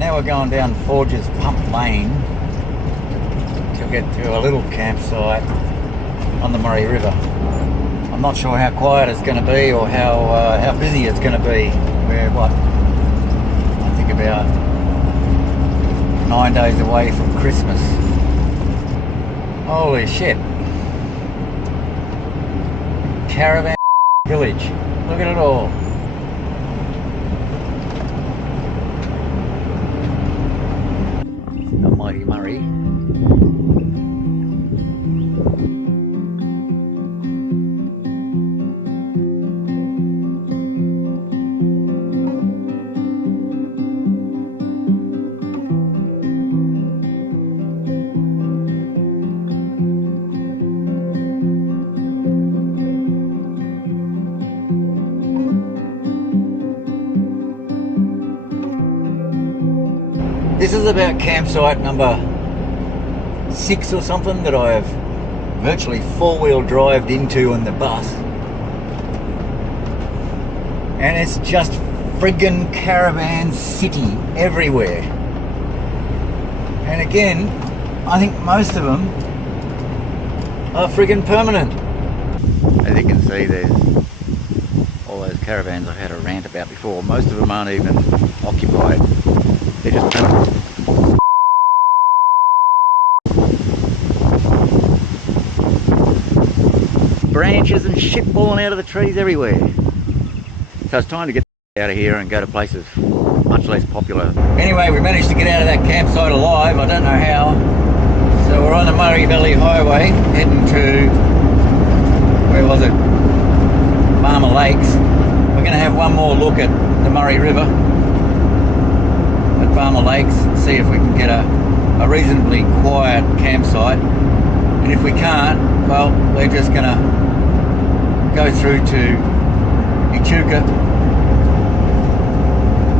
now we're going down Forges Pump Lane to get to a little campsite on the Murray River. I'm not sure how quiet it's going to be or how busy it's going to be. We're I think about 9 days away from Christmas. Holy shit. Caravan village. Look at it all. The mighty Murray. This is about campsite number 6 or something that I have virtually four-wheel drived into in the bus. And it's just friggin' caravan city everywhere. And again, I think most of them are friggin' permanent. As you can see, there's all those caravans I've had a rant about before. Most of them aren't even occupied. They're just permanent. Branches and shit falling out of the trees everywhere. So it's time to get out of here and go to places much less popular. Anyway, we managed to get out of that campsite alive. I don't know how. So we're on the Murray Valley Highway heading to, where was it? Farmer Lakes. We're going to have one more look at the Murray River at Farmer Lakes, see if we can get a reasonably quiet campsite. And if we can't, well, we're just going to go through to Eppalock,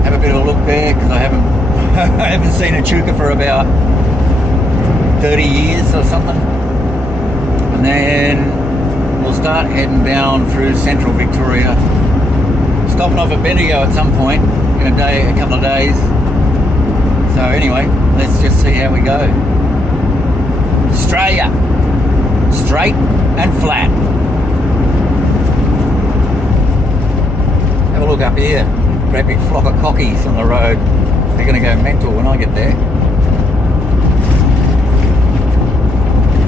have a bit of a look there, because I haven't seen Eppalock for about 30 years or something. And then we'll start heading down through central Victoria, stopping off at Bendigo at some point in a couple of days. So anyway, let's just see how we go. Australia, straight and flat. Have a look up here. Great big flock of cockies on the road. They're going to go mental when I get there.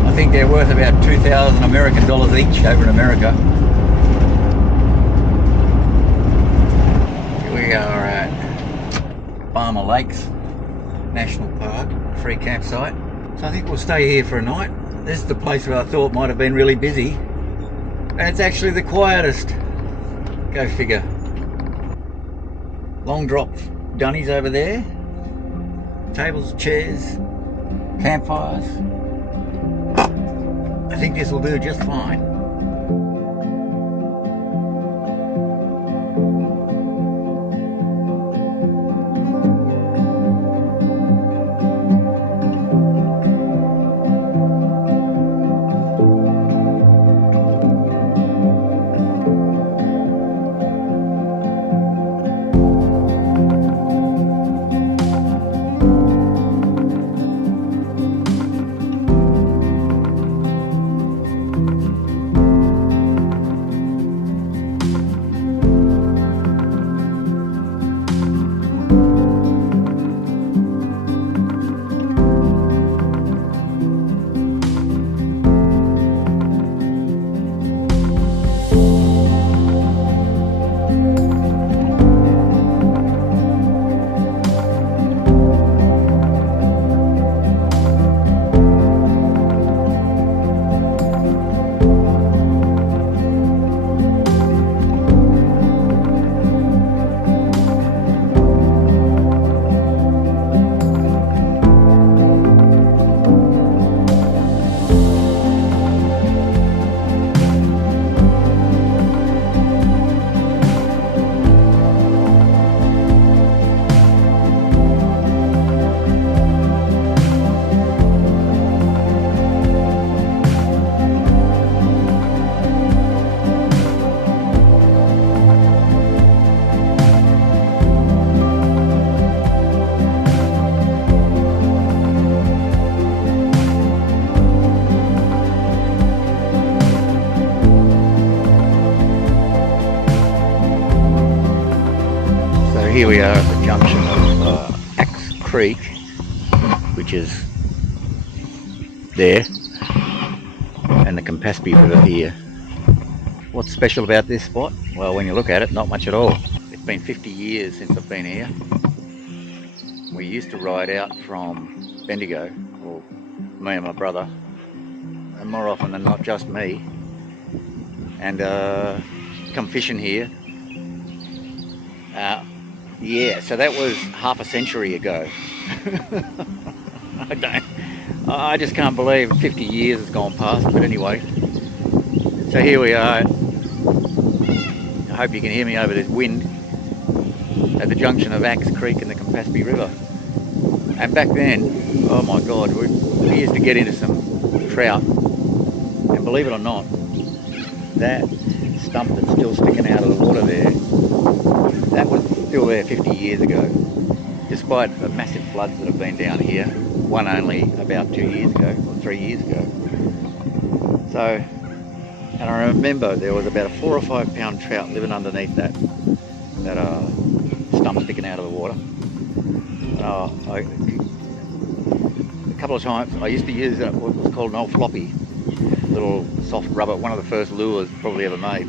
I think they're worth about 2,000 American dollars each over in America. Here we are at Farmer Lakes National Park, free campsite. So I think we'll stay here for a night. This is the place where I thought might have been really busy, and it's actually the quietest. Go figure. Long drop dunnies over there, tables, chairs, campfires. I think this will do just fine. here we are at the junction of Axe Creek, which is there, and the Campaspe River here. What's special about this spot? Well, when you look at it, not much at all. It's been 50 years since I've been here. We used to ride out from Bendigo, or me and my brother, and more often than not just me, and come fishing here. Yeah, so that was half a century ago. I just can't believe 50 years has gone past, but anyway. So here we are. I hope you can hear me over this wind at the junction of Axe Creek and the Campaspe River. And back then, oh my God, we used to get into some trout. And believe it or not, that stump that's still sticking out of the water there, that was still there 50 years ago. Despite the massive floods that have been down here, one only about 2 years ago, or 3 years ago. So, and I remember there was about a 4 or 5 pound trout living underneath that stump sticking out of the water. A couple of times I used to use what was called an old floppy, little soft rubber, one of the first lures probably ever made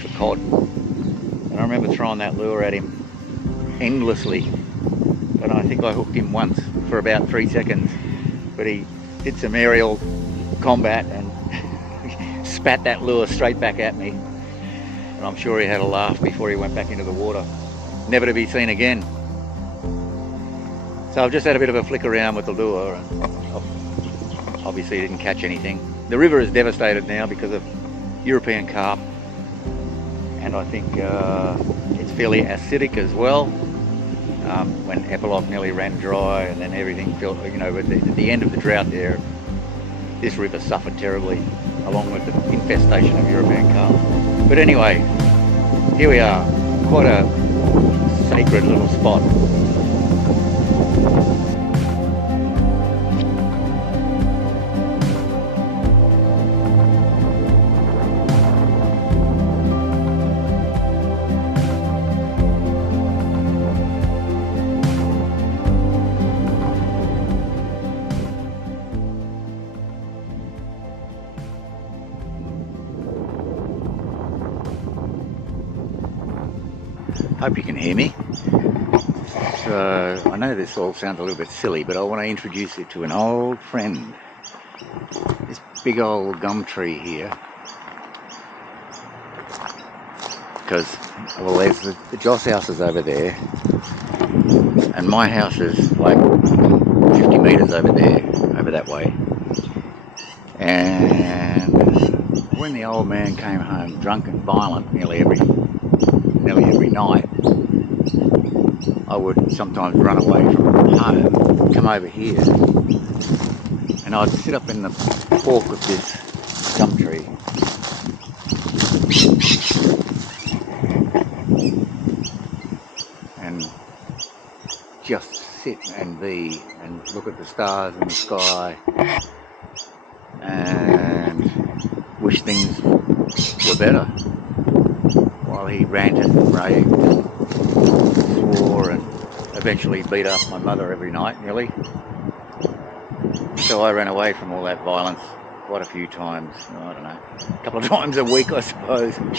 for cod. And I remember throwing that lure at him endlessly, and I think I hooked him once for about 3 seconds, but he did some aerial combat and spat that lure straight back at me, and I'm sure he had a laugh before he went back into the water, never to be seen again. So I've just had a bit of a flick around with the lure, and obviously didn't catch anything. The river is devastated now because of European carp, and I think it's fairly acidic as well. When Eppalock nearly ran dry, and then everything felt, at the end of the drought there, this river suffered terribly, along with the infestation of European carp. But anyway, here we are, quite a sacred little spot. Hope you can hear me. So I know this all sounds a little bit silly, but I want to introduce you to an old friend. This big old gum tree here. Because, well, there's the Joss house is over there, and my house is like 50 metres over there, over that way. And when the old man came home drunk and violent nearly every night, I would sometimes run away from home, come over here, and I'd sit up in the fork of this gum tree and just sit and be and look at the stars in the sky and wish things were better, while he ranted and raved and swore and eventually beat up my mother every night nearly. So I ran away from all that violence quite a few times, I don't know, a couple of times a week I suppose, and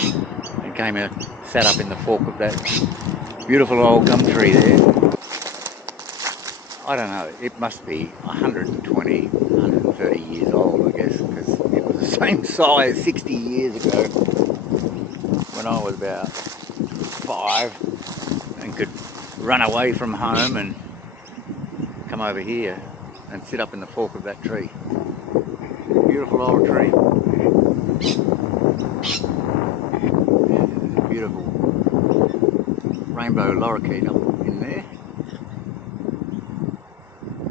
came out, sat up in the fork of that beautiful old gum tree there. I don't know, it must be 120, 130 years old, I guess, because it was the same size 60 years ago when I was about 5 and could run away from home and come over here and sit up in the fork of that tree. Beautiful old tree. There's a beautiful rainbow lorikeet up in there.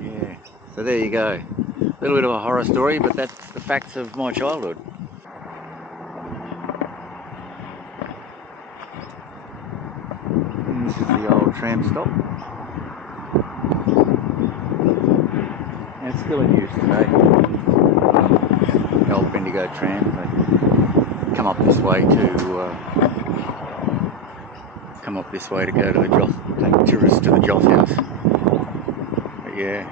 Yeah, so there you go. A little bit of a horror story, but that's the facts of my childhood. And this is the old tram stop. And it's still in use today. The old Bendigo trams, they come up this way to come up this way to go to the Joss, take tourists to the Joss house. But yeah,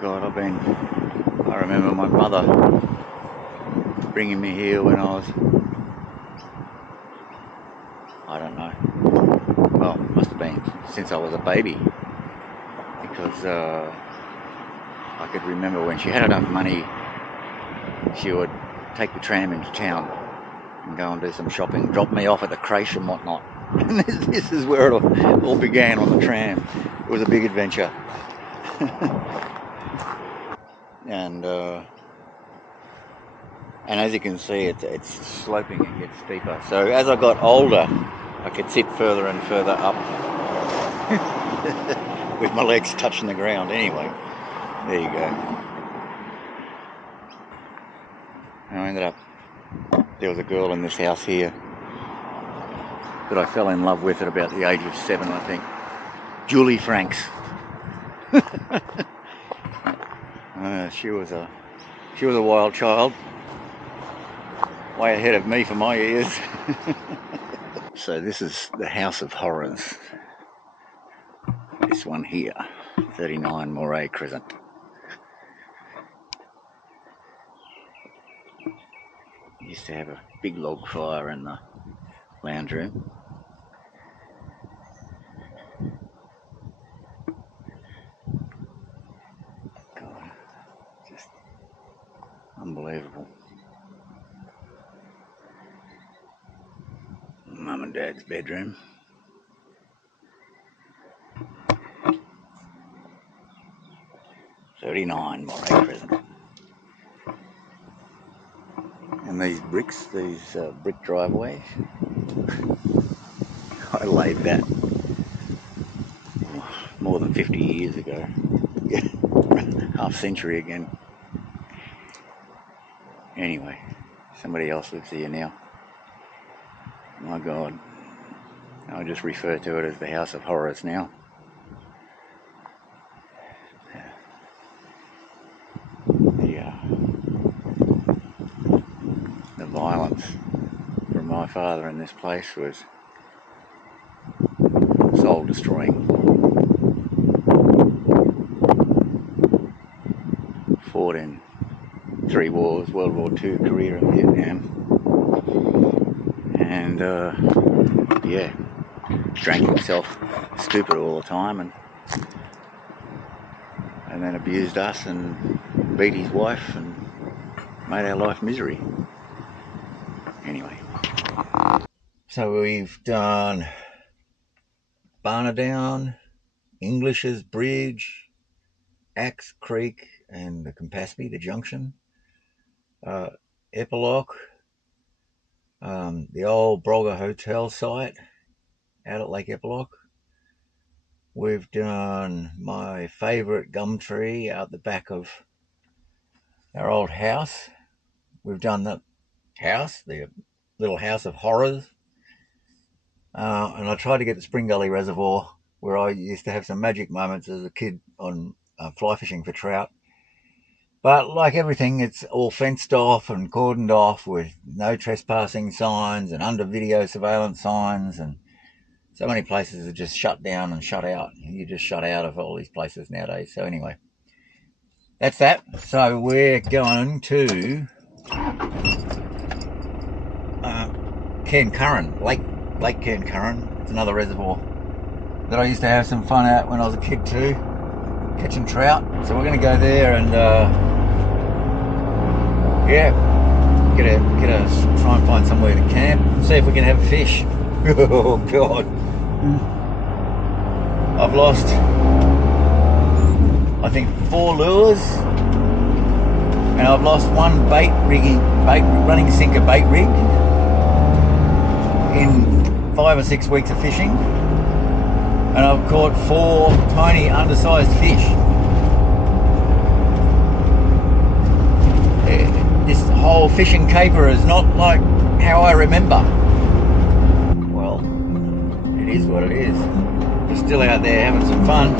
God, I remember my mother bringing me here when I was, I don't know, well, must have been since I was a baby, because I could remember when she had enough money, she would take the tram into town and go and do some shopping, drop me off at the creche and whatnot. And this is where it all began, on the tram. It was a big adventure. And as you can see, it's sloping, it gets steeper. So as I got older, I could sit further and further up with my legs touching the ground. Anyway, there you go. And I ended up, there was a girl in this house here that I fell in love with at about the age of 7, I think. Julie Franks. She was a wild child, way ahead of me for my years. So this is the House of Horrors. This one here, 39 Murray Crescent. Used to have a big log fire in the lounge room. God, just unbelievable. Mum and Dad's bedroom. "39 Murray Crescent." And these bricks, these brick driveways, I laid that more than 50 years ago. Yeah, half century again. Anyway, somebody else lives here now. My God, I just refer to it as the House of Horrors now. The violence from my father in this place was soul destroying. Fought in 3 wars, World War II, Korea and Vietnam. And yeah, drank himself stupid all the time, and then abused us and beat his wife and made our life misery. Anyway, so we've done Barnadown, English's Bridge, Axe Creek and the Campaspe, the junction, Eppalock, the old Brogger Hotel site out at Lake Eppalock. We've done my favourite gum tree out the back of our old house. We've done the house, the little House of Horrors. And I tried to get the Spring Gully Reservoir, where I used to have some magic moments as a kid on fly fishing for trout. But like everything, it's all fenced off and cordoned off with no trespassing signs and under video surveillance signs, and so many places are just shut down and shut out. You're just shut out of all these places nowadays. So anyway, that's that. So we're going to Cairn Curran, Lake Cairn Curran. It's another reservoir that I used to have some fun at when I was a kid too, catching trout. So we're going to go there and try and find somewhere to camp, see if we can have a fish. Oh God, I've lost I think 4 lures, and I've lost 1 running sinker bait rig in 5 or 6 weeks of fishing, and I've caught 4 tiny undersized fish. This whole fishing caper is not like how I remember. Well, it is what it is. We're still out there having some fun.